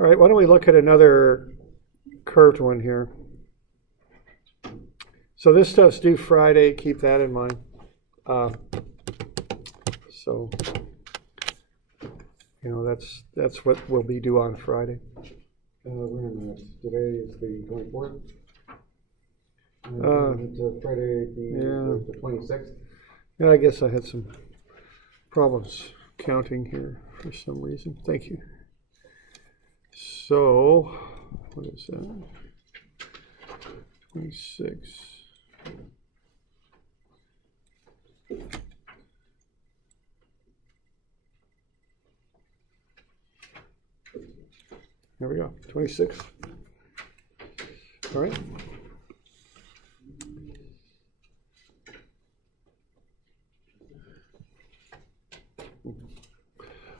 All right, why don't we look at another curved one here. So this stuff's due Friday, keep that in mind. So, you know, that's what will be due on Friday. Wait a minute, today is the 24th? Friday the 26th? Yeah, I guess I had some problems counting here for some reason. Thank you. So, what is that? 26. There we go, 26. All right.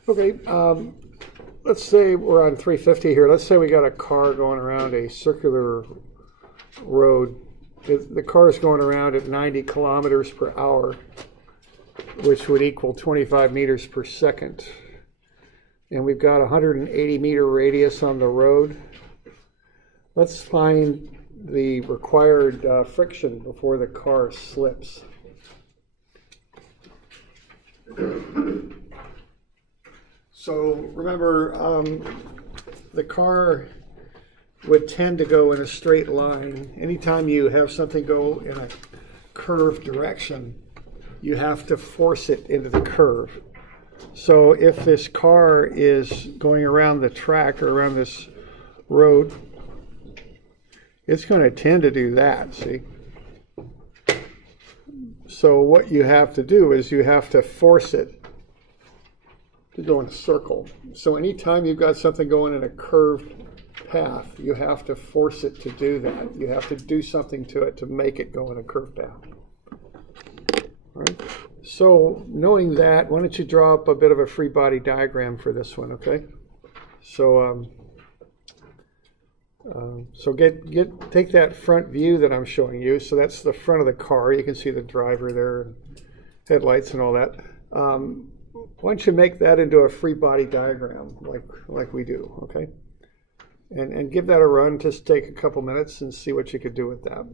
Okay, let's say we're on 350 here. Let's say we got a car going around a circular road. The car is going around at 90 kilometers per hour, which would equal 25 meters per second. And we've got a 180 meter radius on the road. Let's find the required friction before the car slips. So remember, the car would tend to go in a straight line. Anytime you have something go in a curved direction, you have to force it into the curve. So if this car is going around the track or around this road, it's going to tend to do that, see? So what you have to do is you have to force it to go in a circle. So anytime you've got something going in a curved path, you have to force it to do that. You have to do something to it to make it go in a curved path. All right? So knowing that, why don't you draw up a bit of a free body diagram for this one, okay? So take that front view that I'm showing you. So that's the front of the car. You can see the driver there, and headlights and all that. Why don't you make that into a free body diagram like we do, okay? And give that a run. Just take a couple minutes and see what you could do with that.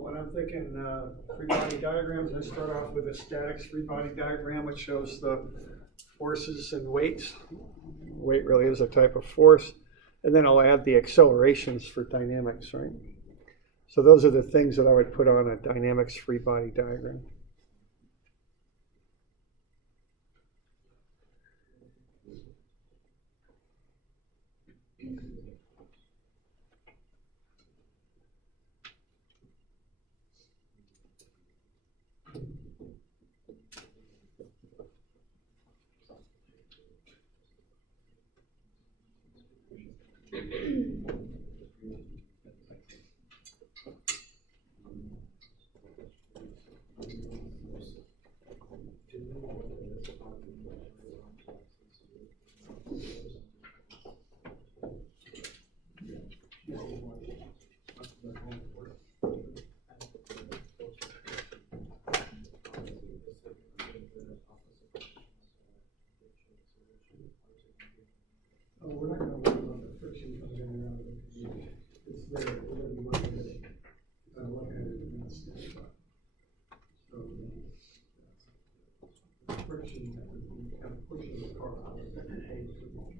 When I'm thinking free body diagrams, I start off with a statics free body diagram, which shows the forces and weights. Weight really is a type of force. And then I'll add the accelerations for dynamics, right? So those are the things that I would put on a dynamics free body diagram. Oh, we're not going to worry about the friction coming in and out of it. It's there. We're going to be looking at it. Look at it in a snapshot. So the friction that would be kind of pushing the car out of the hay to the wall.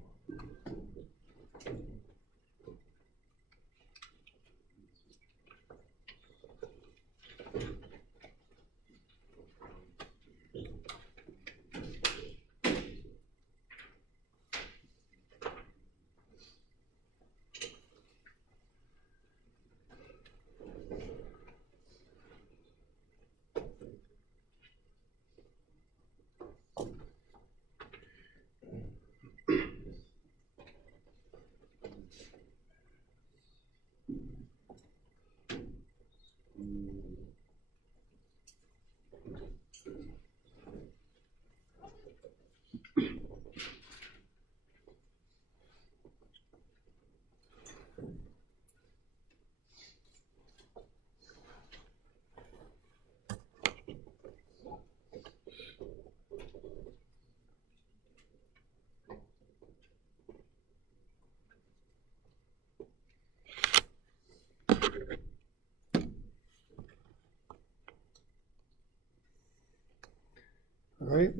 right?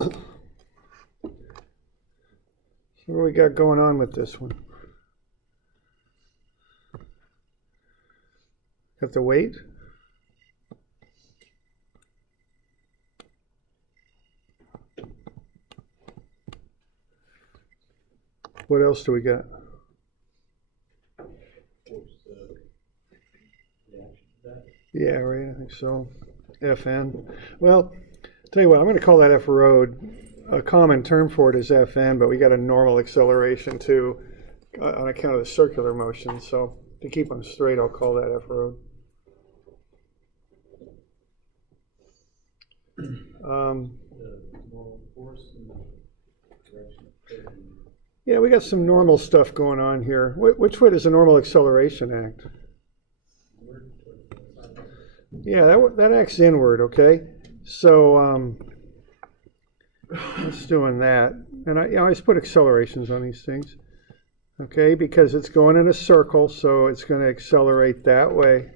So what do we got going on with this one? Have to wait? What else do we got? Yeah, right, I think so. FN. Well, tell you what, I'm going to call that F road. A common term for it is FN, but we got a normal acceleration too on account of the circular motion. So to keep them straight, I'll call that F road. Yeah, we got some normal stuff going on here. Which way does the normal acceleration act? Yeah, that acts inward, okay? So it's doing that. And I always put accelerations on these things, okay? Because it's going in a circle, so it's going to accelerate that way.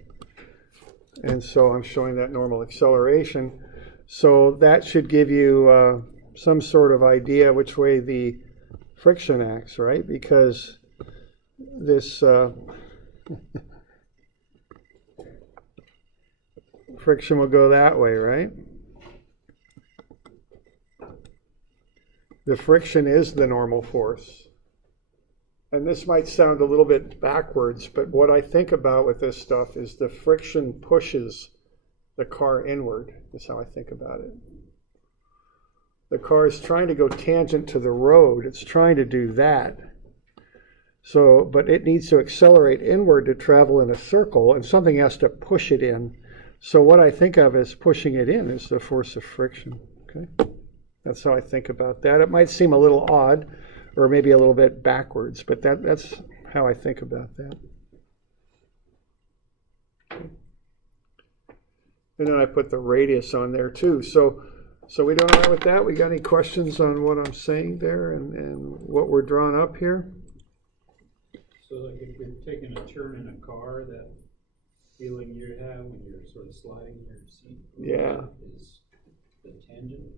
And so I'm showing that normal acceleration. So that should give you some sort of idea which way the friction acts, right? Because this friction will go that way, right? The friction is the normal force. And this might sound a little bit backwards, but what I think about with this stuff is the friction pushes the car inward. That's how I think about it. The car is trying to go tangent to the road. It's trying to do that. So, but it needs to accelerate inward to travel in a circle, and something has to push it in. So what I think of as pushing it in is the force of friction. Okay, that's how I think about that. It might seem a little odd, or maybe a little bit backwards, but that's how I think about that. And then I put the radius on there too. So we don't know with that. We got any questions on what I'm saying there and what we're drawing up here? So like if you're taking a turn in a car, that feeling you have when you're sort of sliding in your seat, yeah, is the tangent.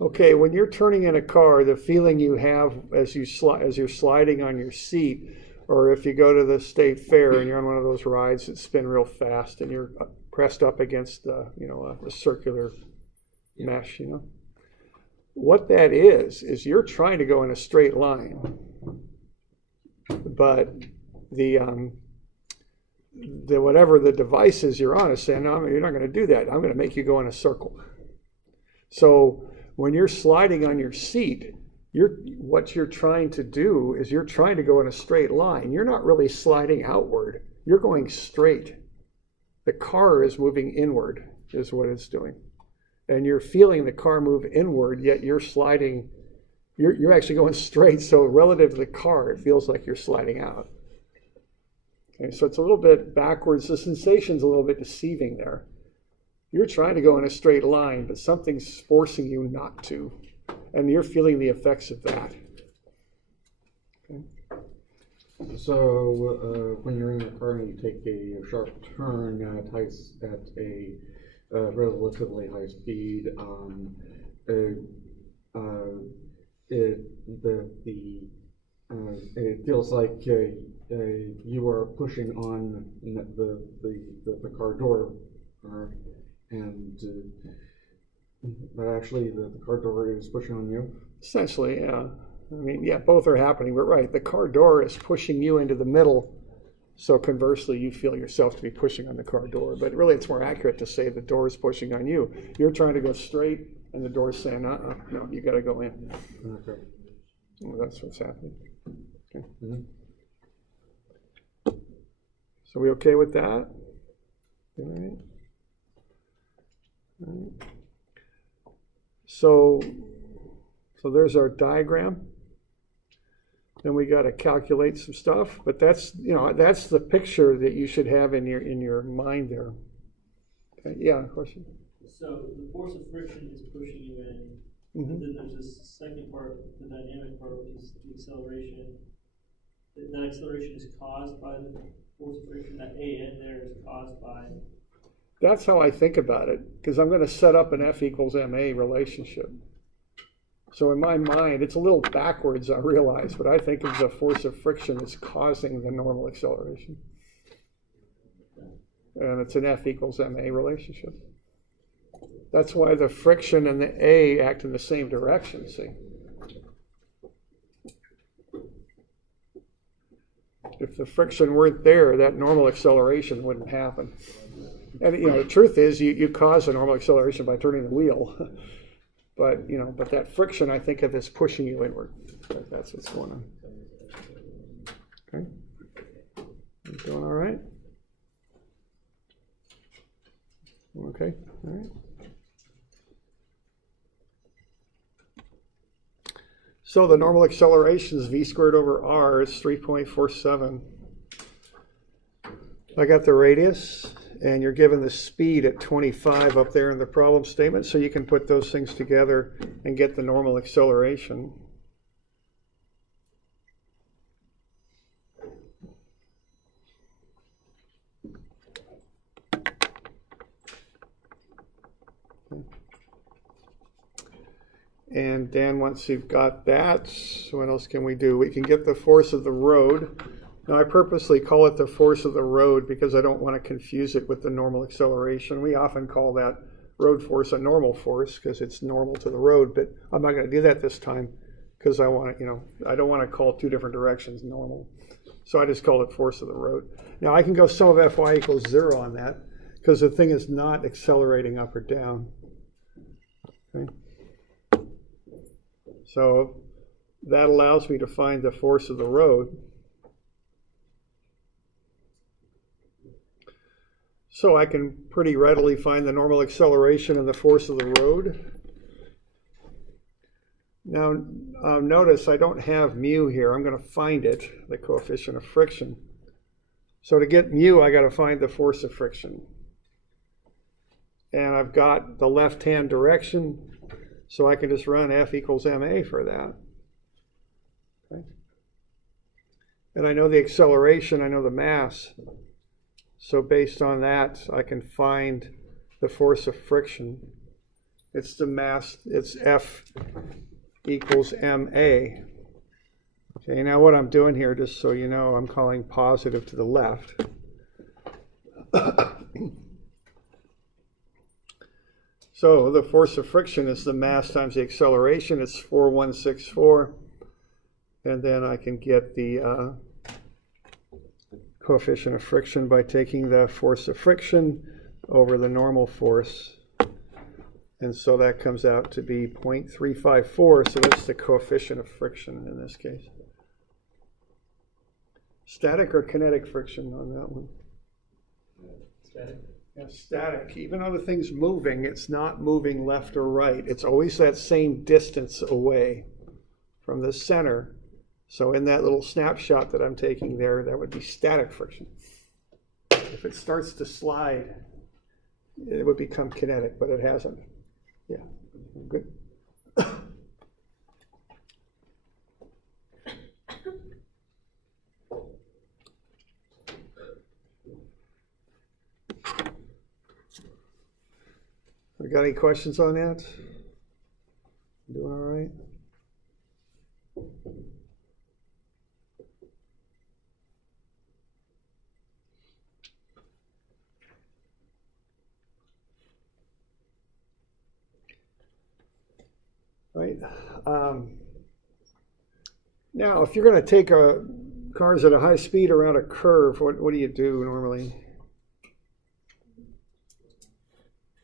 Okay, when you're turning in a car, the feeling you have as you're sliding on your seat, or if you go to the state fair and you're on one of those rides that spin real fast and you're pressed up against the circular mesh, what that is you're trying to go in a straight line, but the whatever the device is you're on is saying, no, you're not going to do that. I'm going to make you go in a circle. So when you're sliding on your seat, what you're trying to do is you're trying to go in a straight line. You're not really sliding outward. You're going straight. The car is moving inward, is what it's doing. And you're feeling the car move inward, yet you're sliding, you're actually going straight. So relative to the car, it feels like you're sliding out. Okay, so it's a little bit backwards. The sensation's a little bit deceiving there. You're trying to go in a straight line, but something's forcing you not to. And you're feeling the effects of that. Okay. So when you're in the car and you take a sharp turn at a relatively high speed, it feels like you are pushing on the car door, but actually the car door is pushing on you. Essentially, yeah. I mean, yeah, both are happening, but right, the car door is pushing you into the middle. So conversely, you feel yourself to be pushing on the car door. But really, it's more accurate to say the door is pushing on you. You're trying to go straight, and the door is saying, no, you got to go in. Okay. Well, that's what's happening. Okay. Mm-hmm. So we okay with that? All right. All right. So there's our diagram. Then we got to calculate some stuff, but that's the picture that you should have in your mind there. Okay. Yeah, question. So the force of friction is pushing you in. Mm-hmm. And then there's this second part, the dynamic part, which is the acceleration. That acceleration is caused by the force of friction. That AN there is caused by. That's how I think about it, because I'm going to set up an F equals ma relationship. So in my mind, it's a little backwards, I realize, but I think of the force of friction as causing the normal acceleration. And it's an F equals ma relationship. That's why the friction and the A act in the same direction, see? If the friction weren't there, that normal acceleration wouldn't happen. And the truth is, you cause a normal acceleration by turning the wheel. But but that friction, I think of as pushing you inward. That's what's going on. Okay, you doing all right? Okay, all right. So the normal acceleration is v squared over r is 3.47. I got the radius, and you're given the speed at 25 up there in the problem statement, so you can put those things together and get the normal acceleration. And then once you've got that, what else can we do? We can get the force of the road. Now, I purposely call it the force of the road because I don't want to confuse it with the normal acceleration. We often call that road force a normal force because it's normal to the road, but I'm not going to do that this time because I want to, I don't want to call two different directions normal. So I just call it force of the road. Now, I can go sum of Fy equals 0 on that because the thing is not accelerating up or down. Okay. So that allows me to find the force of the road. So I can pretty readily find the normal acceleration and the force of the road. Now, notice I don't have mu here. I'm going to find it, the coefficient of friction. So to get mu, I got to find the force of friction. And I've got the left-hand direction, so I can just run F equals ma for that. Okay. And I know the acceleration, I know the mass. So based on that, I can find the force of friction. It's the mass, it's F equals ma. Okay, now what I'm doing here, just so you know, I'm calling positive to the left. So the force of friction is the mass times the acceleration. It's 4164. And then I can get the coefficient of friction by taking the force of friction over the normal force. And so that comes out to be 0.354. So that's the coefficient of friction in this case. Static or kinetic friction on that one? Static. Yeah, static. Even though the thing's moving, it's not moving left or right. It's always that same distance away from the center. So in that little snapshot that I'm taking there, that would be static friction. If it starts to slide, it would become kinetic, but it hasn't. Yeah, good. We got any questions on that? Doing all right? Right. Now, if you're going to take cars at a high speed around a curve, what do you do normally?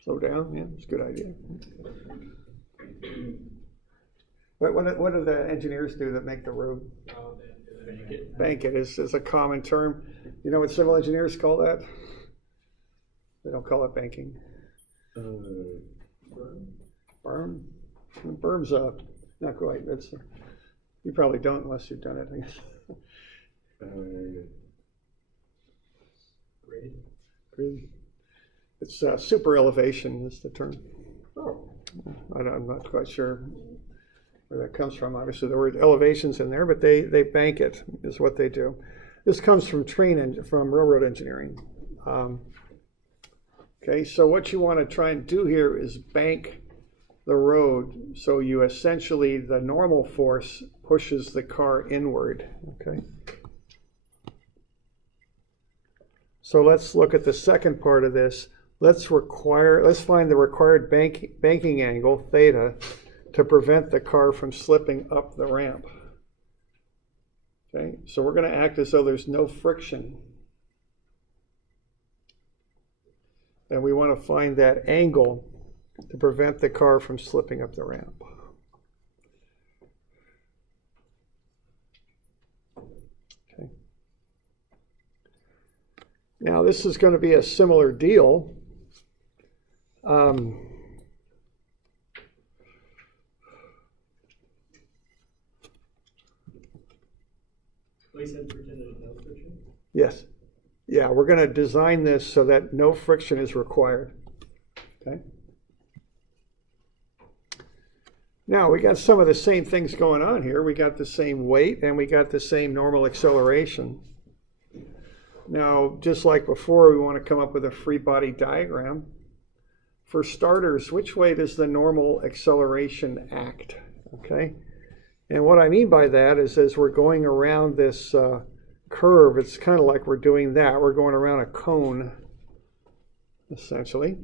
Slow down? Yeah, it's a good idea. What do the engineers do that make the road? Bank it is a common term. You know what civil engineers call that? They don't call it banking. Berm? Berm's not quite. That's you probably don't unless you've done it. I guess. Grade. It's super elevation is the term. Oh, I'm not quite sure where that comes from. Obviously, there were elevations in there, but they bank it is what they do. This comes from from railroad engineering. Okay, so what you want to try and do here is bank the road so you essentially, the normal force pushes the car inward. Okay. So let's look at the second part of this. Let's find the required banking angle, theta, to prevent the car from slipping up the ramp. Okay, so we're going to act as though there's no friction. And we want to find that angle to prevent the car from slipping up the ramp. Okay. Now this is going to be a similar deal. We said pretend there's no friction. Yes. Yeah, we're going to design this so that no friction is required. Okay. Now we got some of the same things going on here. We got the same weight and we got the same normal acceleration. Now, just like before, we want to come up with a free body diagram. For starters, which way does the normal acceleration act? Okay. And what I mean by that is as we're going around this curve, it's kind of like we're doing that. We're going around a cone, essentially.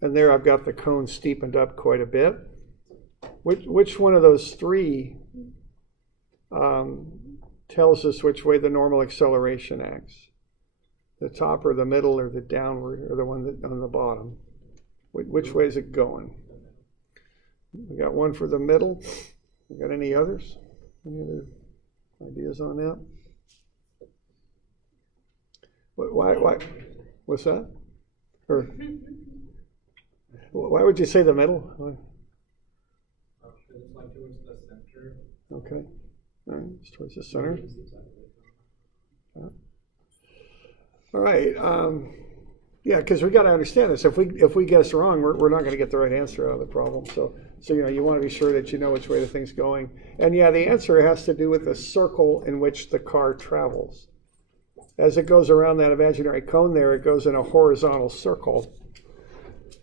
And there I've got the cone steepened up quite a bit. Which one of those three tells us which way the normal acceleration acts? The top or the middle or the downward or the one that on the bottom? Which way is it going? We got one for the middle. We got any others? Any other ideas on that? Why? What's that? Or why would you say the middle? It's like towards the center. Okay. All right. It's towards the center. All right. Yeah, because we got to understand this. If we guess wrong, we're not going to get the right answer out of the problem. So you want to be sure that you know which way the thing's going. And yeah, the answer has to do with the circle in which the car travels. As it goes around that imaginary cone there, it goes in a horizontal circle.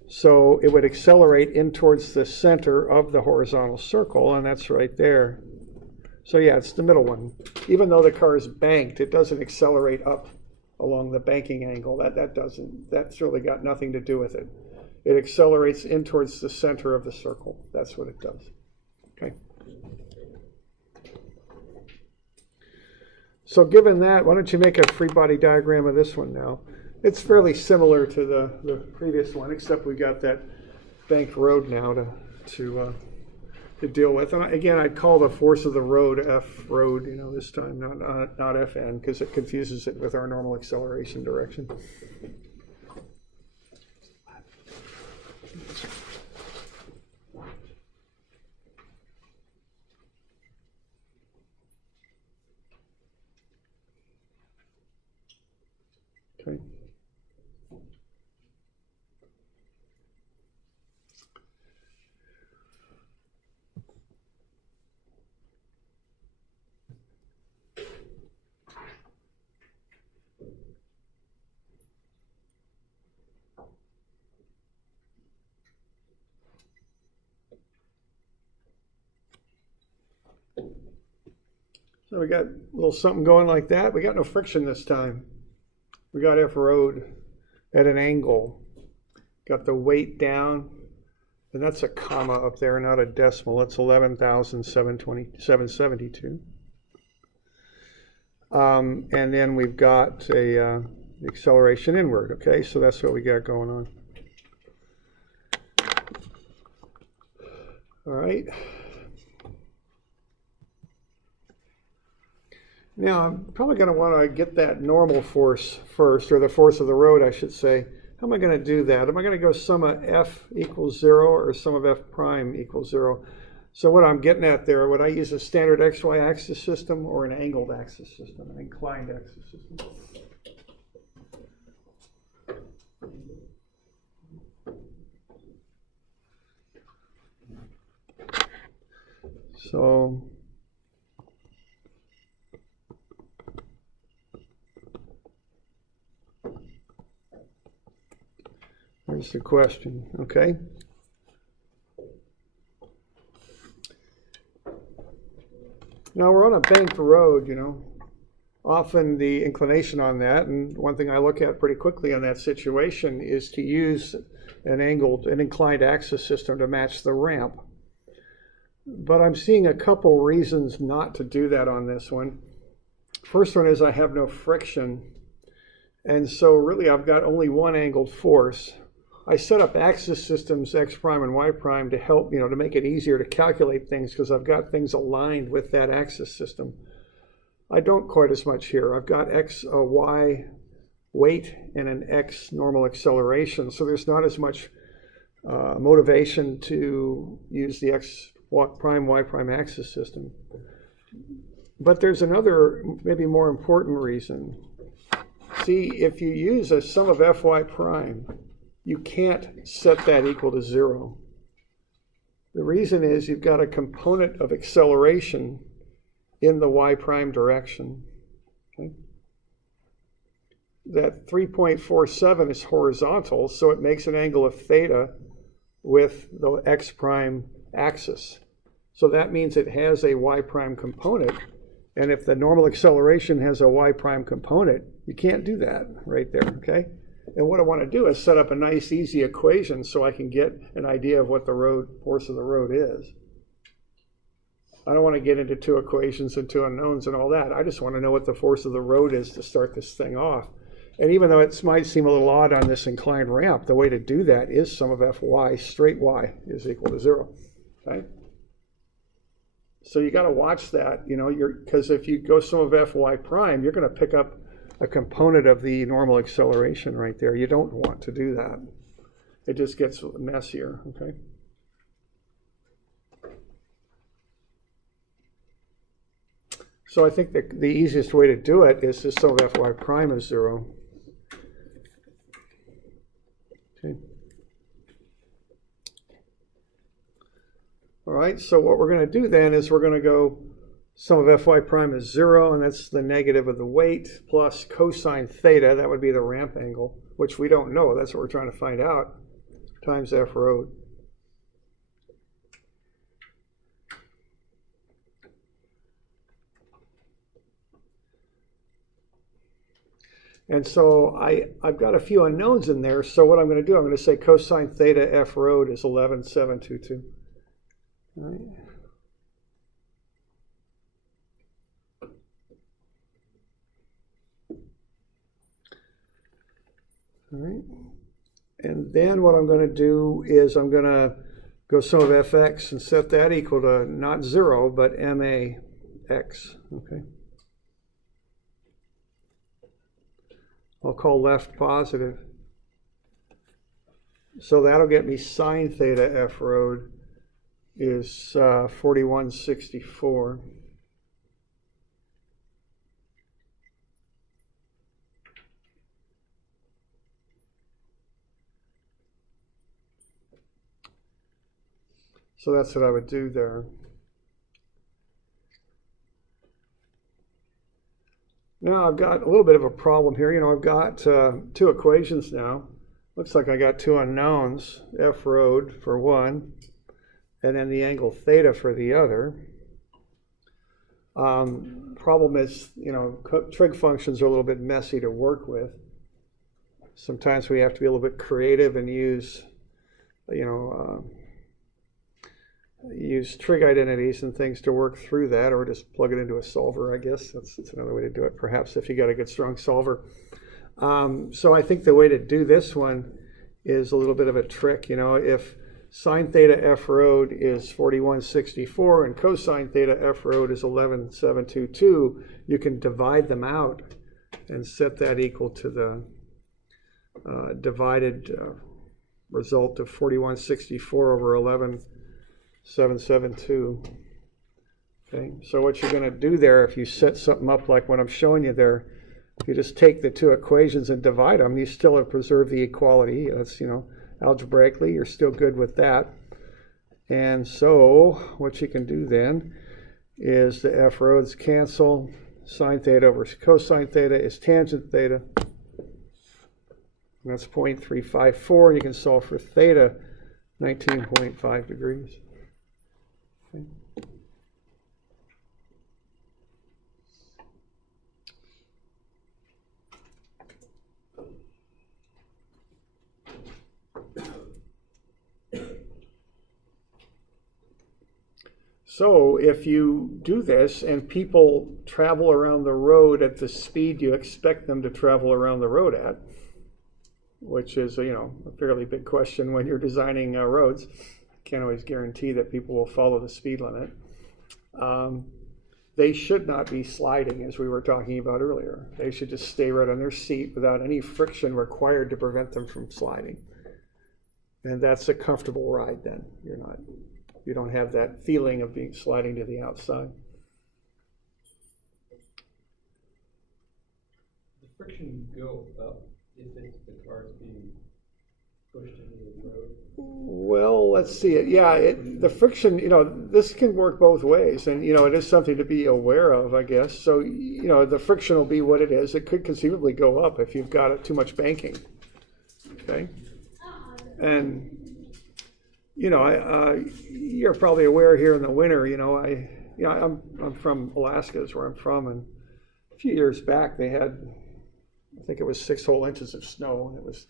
So it would accelerate in towards the center of the horizontal circle, and that's right there. So yeah, it's the middle one. Even though the car is banked, it doesn't accelerate up along the banking angle. That's really got nothing to do with it. It accelerates in towards the center of the circle. That's what it does. Okay. So given that, why don't you make a free body diagram of this one now? It's fairly similar to the previous one, except we got that banked road now to deal with. And again, I'd call the force of the road F road, this time, not Fn, because it confuses it with our normal acceleration direction. Okay. So we got a little something going like that. We got no friction this time. We got F road at an angle. Got the weight down, and that's a comma up there, not a decimal. That's 11,772. And then we've got a acceleration inward. Okay, so that's what we got going on. All right. Now, I'm probably going to want to get that normal force first, or the force of the road, I should say. How am I going to do that? Am I going to go sum of F equals 0 or sum of F prime equals 0? So what I'm getting at there, would I use a standard XY axis system or an angled axis system, an inclined axis system? So is the question, okay? Now we're on a banked road, you know. Often the inclination on that, and one thing I look at pretty quickly on that situation, is to use an inclined axis system to match the ramp. But I'm seeing a couple reasons not to do that on this one. First one is I have no friction, and so really I've got only one angled force. I set up axis systems X prime and Y prime to help, you know, to make it easier to calculate things because I've got things aligned with that axis system. I don't quite as much here. I've got Y weight and an X normal acceleration, so there's not as much motivation to use the X prime Y prime axis system. But there's another, maybe more important reason. See, if you use a sum of Fy prime, you can't set that equal to 0. The reason is you've got a component of acceleration in the Y prime direction. Okay? That 3.47 is horizontal, so it makes an angle of theta with the X prime axis. So that means it has a Y prime component. And if the normal acceleration has a Y prime component, you can't do that right there, okay? And what I want to do is set up a nice, easy equation so I can get an idea of what the force of the road is. I don't want to get into two equations and two unknowns and all that. I just want to know what the force of the road is to start this thing off. And even though it might seem a little odd on this inclined ramp, the way to do that is sum of Fy straight Y is equal to 0, okay? So you got to watch that, you know, because if you go sum of Fy prime, you're going to pick up a component of the normal acceleration right there. You don't want to do that. It just gets messier, okay? So I think the easiest way to do it is to sum of Fy prime is 0. Okay. All right, so what we're going to do then is we're going to go sum of Fy prime is 0, and that's the negative of the weight, plus cosine theta, that would be the ramp angle, which we don't know, that's what we're trying to find out, times F road. And so I've got a few unknowns in there, so what I'm going to do, I'm going to say cosine theta F road is 11,722. All right. All right. And then what I'm going to do is I'm going to go sum of Fx and set that equal to not 0, but MAX. Okay. I'll call left positive. So that'll get me sine theta F road is 4164. So that's what I would do there. Now I've got a little bit of a problem here. You know, I've got two equations now. Looks like I got two unknowns, F road for one, and then the angle theta for the other. Problem is, you know, trig functions are a little bit messy to work with. Sometimes we have to be a little bit creative and use, you know, use trig identities and things to work through that, or just plug it into a solver, I guess. That's another way to do it, perhaps, if you got a good, strong solver. So I think the way to do this one is a little bit of a trick. You know, if sine theta F road is 4164 and cosine theta F road is 11,722, you can divide them out and set that equal to the divided result of 4164 over 11,772. Okay, so what you're going to do there, if you set something up like what I'm showing you there, you just take the two equations and divide them. You still have preserved the equality. That's, you know, algebraically, you're still good with that. And so what you can do then is the F roads cancel. Sine theta over cosine theta is tangent theta. And that's 0.354. You can solve for theta, 19.5 degrees. Okay. So if you do this and people travel around the road at the speed you expect them to travel around the road at, which is, a fairly big question when you're designing roads. Can't always guarantee that people will follow the speed limit. They should not be sliding, as we were talking about earlier. They should just stay right on their seat without any friction required to prevent them from sliding. And that's a comfortable ride then. You don't have that feeling of being sliding to the outside. The friction go up if the car is being pushed into the road? Well, let's see it. Yeah, the friction, this can work both ways. And, it is something to be aware of, I guess. So, the friction will be what it is. It could conceivably go up if you've got too much banking. Okay? And, you're probably aware here in the winter, I'm from Alaska is where I'm from. And a few years back, they had, I think it was 6 whole inches of snow. And it was,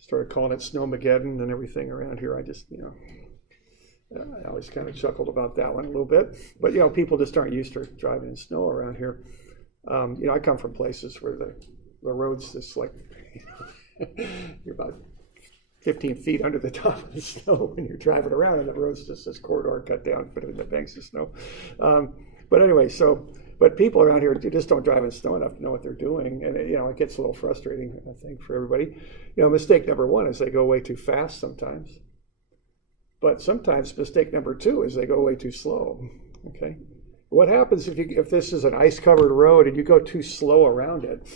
started calling it Snowmageddon and everything around here. I just, I always kind of chuckled about that one a little bit. But, people just aren't used to driving in snow around here. I come from places where the road's just like, you're about 15 feet under the top of the snow when you're driving around, and the road's just this corridor cut down between the banks of snow. But anyway, but people around here just don't drive in snow enough to know what they're doing, and it gets a little frustrating, I think, for everybody. Mistake number one is they go way too fast sometimes. But sometimes mistake number two is they go way too slow. Okay, what happens if this is an ice-covered road and you go too slow around it?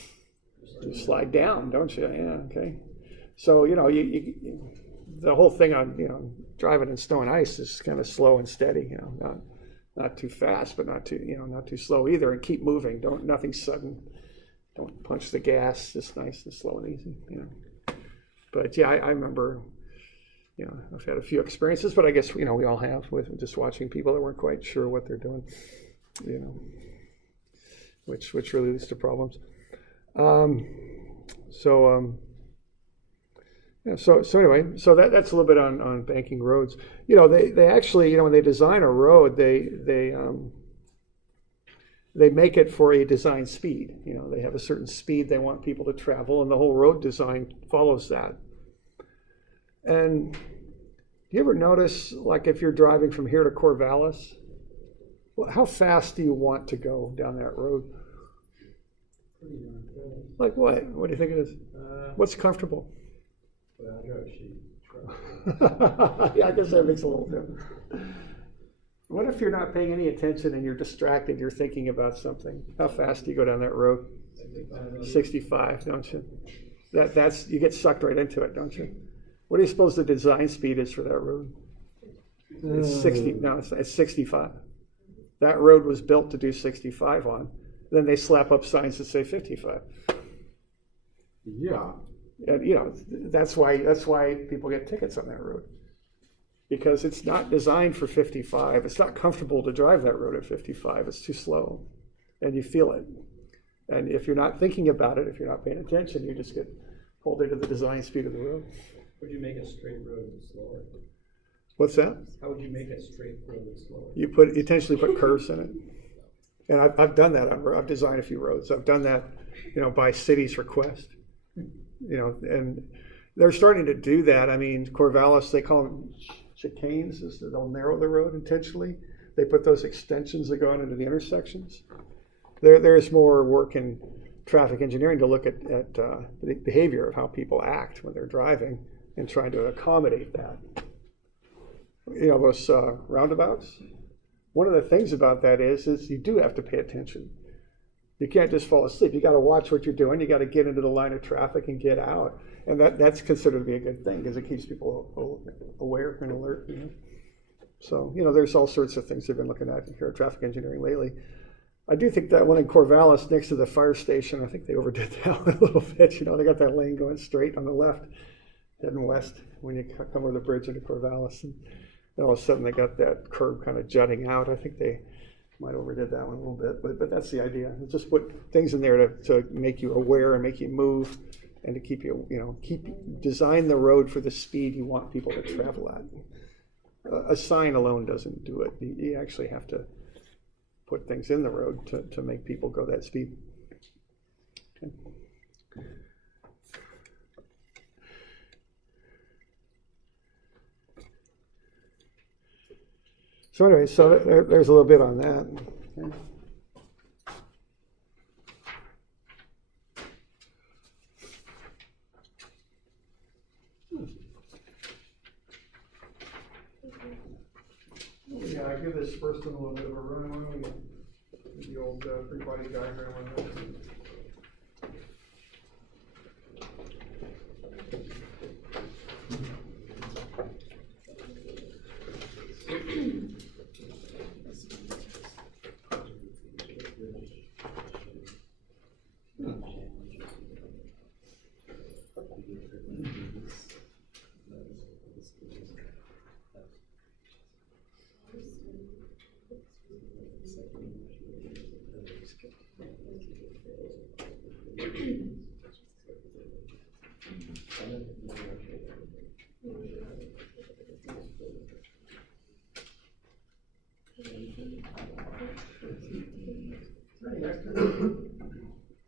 You slide down, don't you? Yeah. Okay. So the whole thing on driving in snow and ice is kind of slow and steady. Not too fast, but not too slow either. And keep moving. Nothing sudden. Don't punch the gas. Just nice and slow and easy. But yeah, I remember. I've had a few experiences, but I guess we all have with just watching people that weren't quite sure what they're doing. Which really leads to problems. So anyway, so that's a little bit on banking roads. They actually, when they design a road, they make it for a design speed. They have a certain speed they want people to travel, and the whole road design follows that. And do you ever notice, like if you're driving from here to Corvallis, how fast do you want to go down that road? Pretty darn good. Like what? What do you think it is? What's comfortable? Well, I drive a sheep truck. Yeah, I guess that makes a little difference. What if you're not paying any attention and you're distracted, you're thinking about something? How fast do you go down that road? 65, don't you? That's you get sucked right into it, don't you? What do you suppose the design speed is for that road? It's 60. No, it's 65. That road was built to do 65 on. Then they slap up signs that say 55. Yeah. And that's why people get tickets on that road, because it's not designed for 55. It's not comfortable to drive that road at 55. It's too slow, and you feel it. And if you're not thinking about it, if you're not paying attention, you just get pulled into the design speed of the road. Would you make a straight road slower? What's that? How would you make a straight road slower? You intentionally put curves in it. And I've done that. I've designed a few roads. I've done that, by city's request. And they're starting to do that. I mean, Corvallis, they call them chicanes. They'll narrow the road intentionally. They put those extensions that go out into the intersections. There's more work in traffic engineering to look at the behavior of how people act when they're driving and trying to accommodate that. Those roundabouts. One of the things about that is you do have to pay attention. You can't just fall asleep. You got to watch what you're doing. You got to get into the line of traffic and get out. And that's considered to be a good thing because it keeps people aware and alert. So, there's all sorts of things they've been looking at here at traffic engineering lately. I do think that one in Corvallis next to the fire station, I think they overdid that one a little bit. You know, they got that lane going straight on the left, heading west when you come over the bridge into Corvallis. And all of a sudden they got that curb kind of jutting out. I think they might overdid that one a little bit, but that's the idea. Just put things in there to make you aware and make you move and to keep you, design the road for the speed you want people to travel at. A sign alone doesn't do it. You actually have to put things in the road to make people go that speed. Okay. So anyway, there's a little bit on that. Okay. Yeah, I give this first one a little bit of a run. Why don't we do the old Freebody Diagram on that?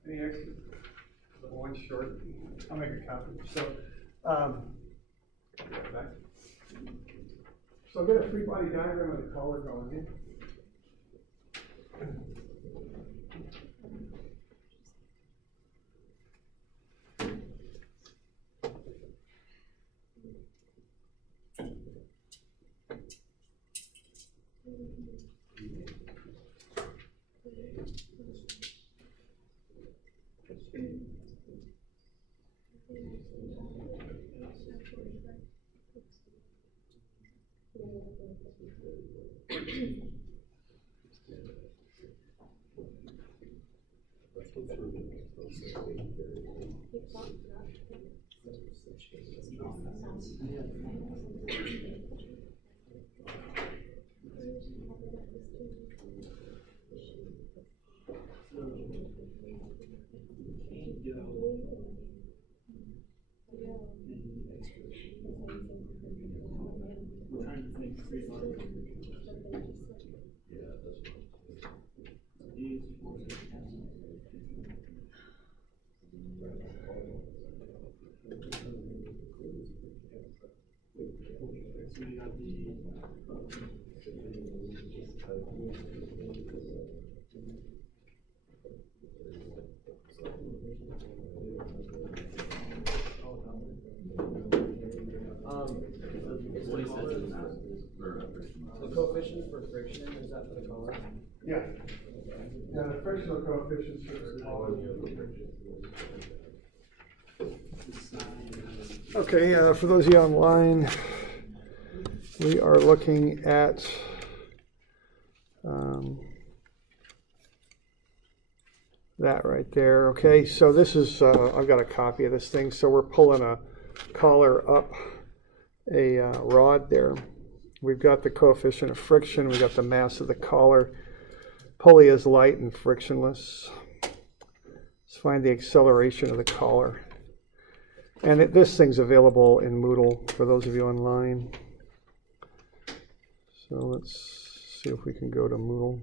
Any extra? One short. I'll make a copy. So get a Freebody diagram of the color going here. We're trying to think the coefficient for friction, is that for the color? Yeah. Yeah, the frictional coefficients for the color. Okay, for those of you online, we are looking at that right there. Okay, so this is, I've got a copy of this thing. So we're pulling a collar up a rod there. We've got the coefficient of friction. We've got the mass of the collar. Pulley is light and frictionless. Let's find the acceleration of the collar. And this thing's available in Moodle for those of you online. So let's see if we can go to Moodle.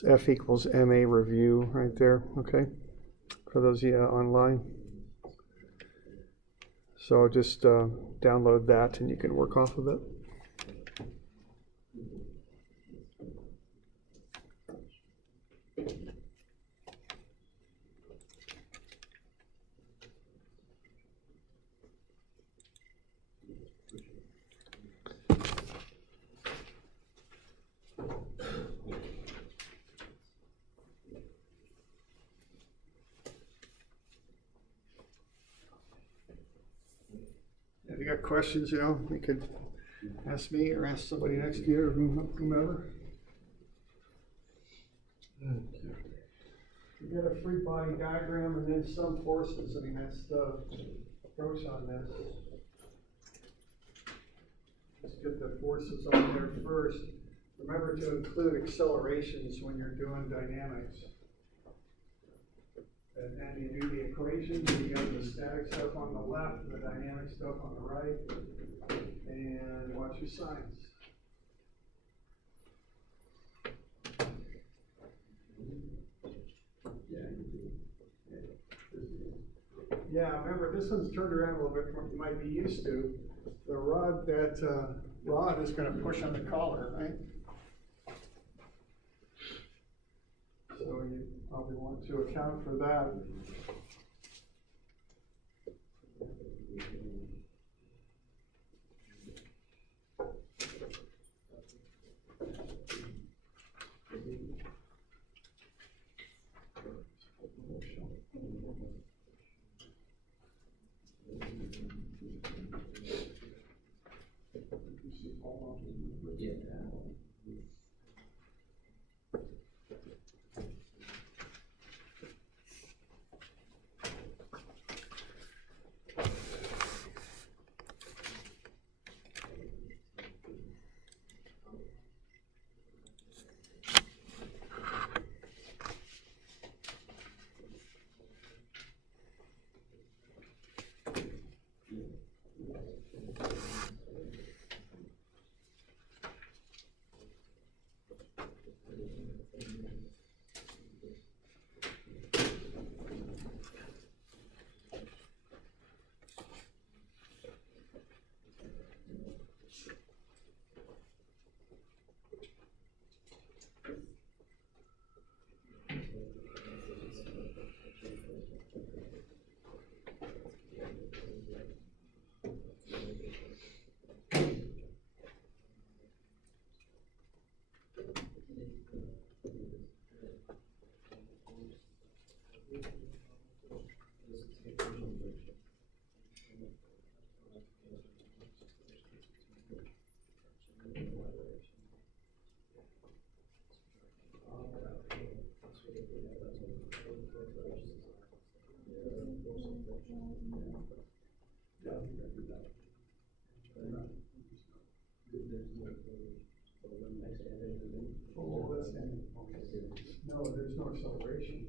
It's F equals MA review right there, okay, for those of you online. So just download that and you can work off of it. got questions, you could ask me or ask somebody next to you or whomever. You get a free body diagram and then some forces. I mean, that's the approach on this. Let's get the forces on there first. Remember to include accelerations when you're doing dynamics. And then you do the equations, you got the static stuff on the left, and the dynamic stuff on the right, and watch your signs. Yeah, remember, this one's turned around a little bit from what you might be used to. The rod is going to push on the collar, right? So you probably want to account for that. No, there's no acceleration.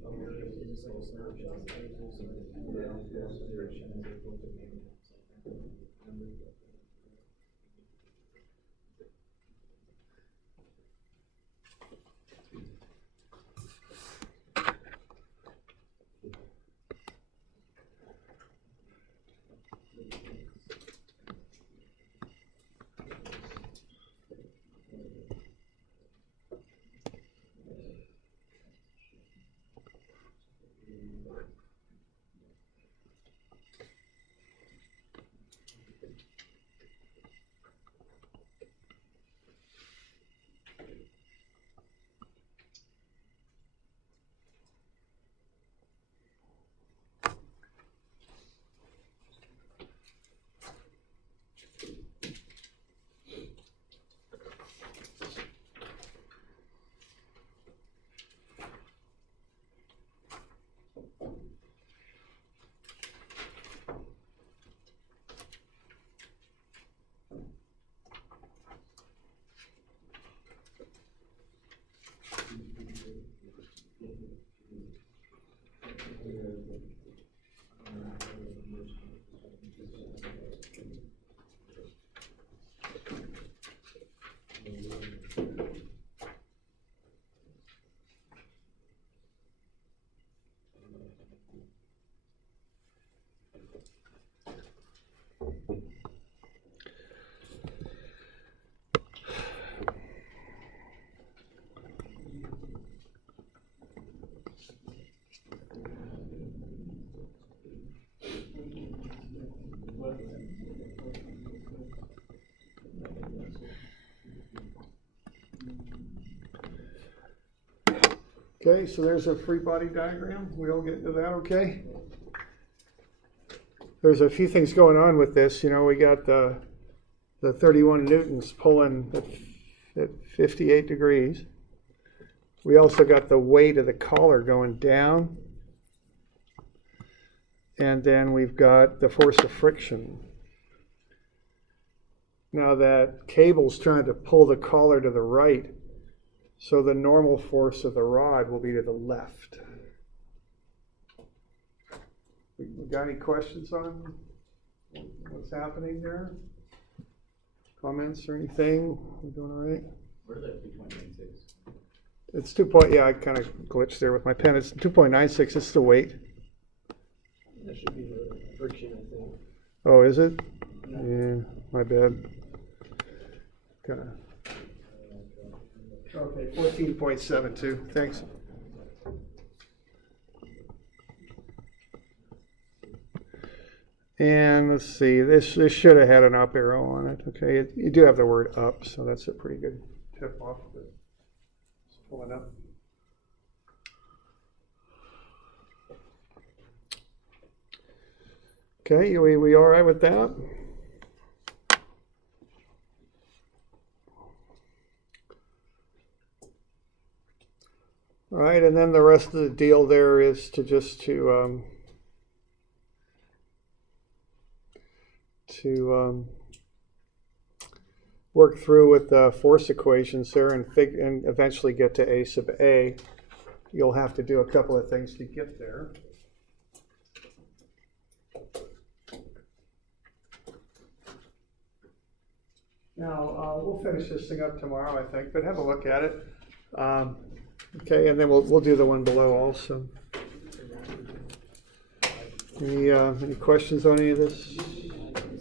Okay, so there's a free body diagram. We all get into that, okay? there's a few things going on with this. You know, we got the 31 newtons pulling at 58 degrees. We also got the weight of the collar going down. And then we've got the force of friction. Now that cable's trying to pull the collar to the right, so the normal force of the rod will be to the left. We got any questions on what's happening there? Comments or anything? We doing all right? Where's that 2.96? It's 2 point, yeah, I kind of glitched there with my pen. It's 2.96, it's the weight. That should be the friction, I think. Oh, is it? Yeah, my bad. Kind of. Okay, 14.72, thanks. And let's see, this should have had an up arrow on it. Okay, you do have the word up, so that's a pretty good tip off of it. Just pull it up. Okay, we all right with that? All right, and then the rest of the deal there is to just to work through with the force equations there and eventually get to A sub A. You'll have to do a couple of things to get there. Now, we'll finish this thing up tomorrow, I think, but have a look at it. Okay, and then we'll do the one below also. Any questions on any of this?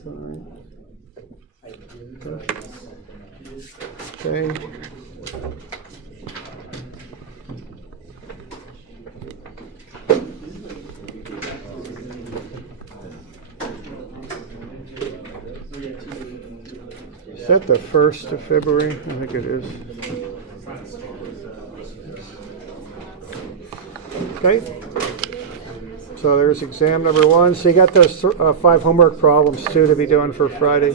All right. Okay. Is that the 1st of February? I think it is. Okay. So there's exam number 1. So you got those 5 homework problems too to be doing for Friday.